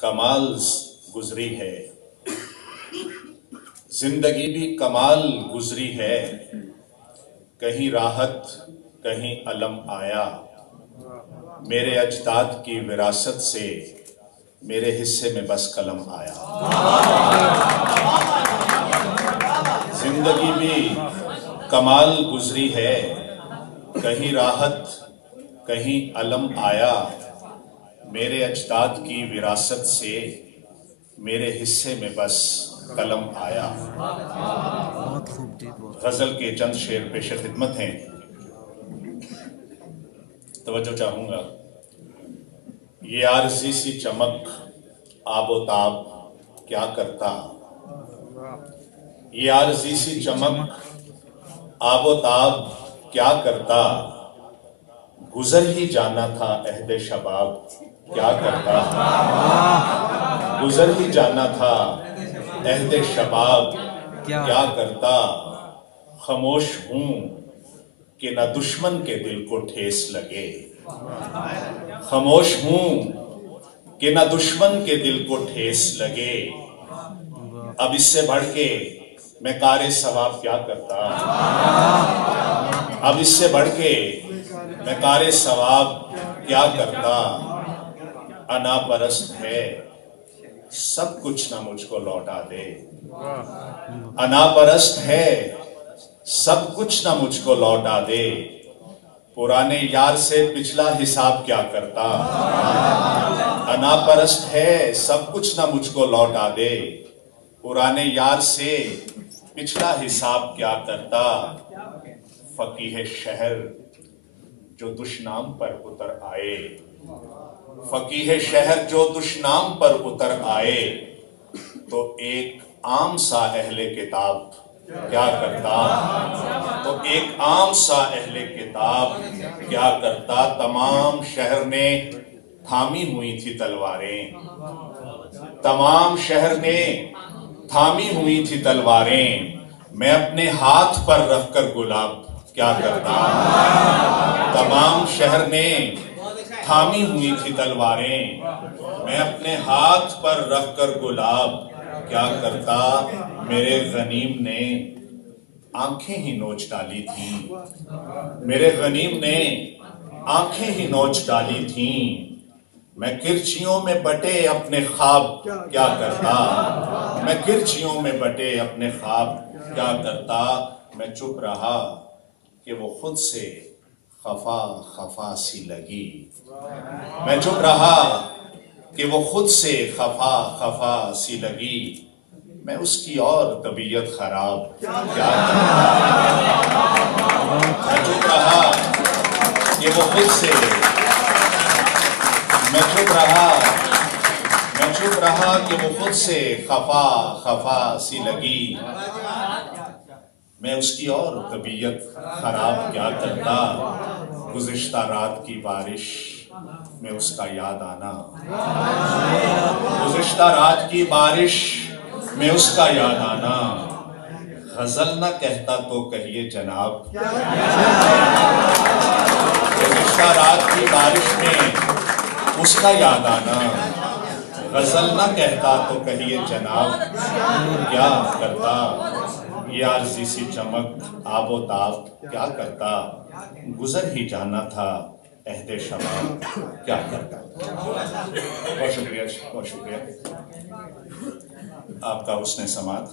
کمال گزری ہے، زندگی بھی کمال گزری ہے، کہیں راحت کہیں علم آیا، میرے اجداد کی وراثت سے میرے حصے میں بس قلم آیا۔ زندگی بھی کمال گزری ہے، کہیں راحت کہیں علم آیا، میرے اجداد کی وراثت سے میرے حصے میں بس قلم آیا۔ غزل کے چند شعر پیش خدمت ہیں، توجہ چاہوں گا۔ یہ عارضی سی چمک آب و تاب کیا کرتا، یہ عارضی سی چمک آب و تاب کیا کرتا، گزر ہی جانا تھا عہد شباب کیا کرتا، گزر ہی جانا تھا عہد شباب کیا کرتا، خاموش ہوں کہ نہ دشمن کے دل کو ٹھیس لگے، خاموش ہوں کہ نہ دشمن کے دل کو ٹھیس لگے، اب اس سے بڑھ کے میں کار ثواب کیا کرتا، اب اس سے بڑھ کے میں کار ثواب کیا کرتا، انا پرست ہے سب کچھ نہ مجھ کو لوٹا دے، انا پرست ہے سب کچھ نہ مجھ کو لوٹا دے، پرانے یار سے پچھلا حساب کیا کرتا، انا پرست ہے سب کچھ نہ مجھ کو لوٹا دے، پرانے یار سے پچھلا حساب کیا کرتا، فقیہ شہر جو دشنام پر اتر آئے، فقیہ شہر جو دشنام پر اتر آئے، تو ایک عام سا اہل کتاب کیا کرتا، تو ایک عام سا اہل کتاب کیا کرتا، تمام شہر نے تھامی ہوئی تھی تلواریں، تمام شہر نے تھامی ہوئی تھی تلواریں، میں اپنے ہاتھ پر رکھ کر گلاب کیا کرتا، تمام شہر نے تھامی ہوئی تھی تلواریں، میں اپنے ہاتھ پر رکھ کر گلاب کیا کرتا، میرے غنیم نے آنکھیں ہی نوچ ڈالی تھیں، میرے غنیم نے آنکھیں ہی نوچ ڈالی تھیں، میں کرچیوں میں بٹے اپنے خواب کیا کرتا، میں کرچیوں میں بٹے اپنے خواب کیا کرتا، میں چپ رہا کہ وہ خود سے خفا خفا سی لگی، میں چپ رہا کہ وہ خود سے خفا خفا سی لگی، میں اس کی اور طبیعت خراب کیا کرتا، میں چپ رہا کہ وہ خود سے، میں چپ رہا کہ وہ خود سے خفا خفا سی لگی، میں اس کی اور طبیعت خراب کیا کرتا، گزشتہ رات کی بارش میں اس کا یاد آنا، گزشتہ رات کی بارش میں اس کا یاد آنا، غزل نہ کہتا تو کہیے جناب، گزشتہ رات کی بارش میں اس کا یاد آنا، غزل نہ کہتا تو کہیے جناب کیا کرتا، یہ عارضی سی چمک آب و تاب کیا کرتا، گزر ہی جانا تھا عہد شباب کیا کرتا۔ بہت شکریہ، بہت شکریہ آپ کا حسن سماعت۔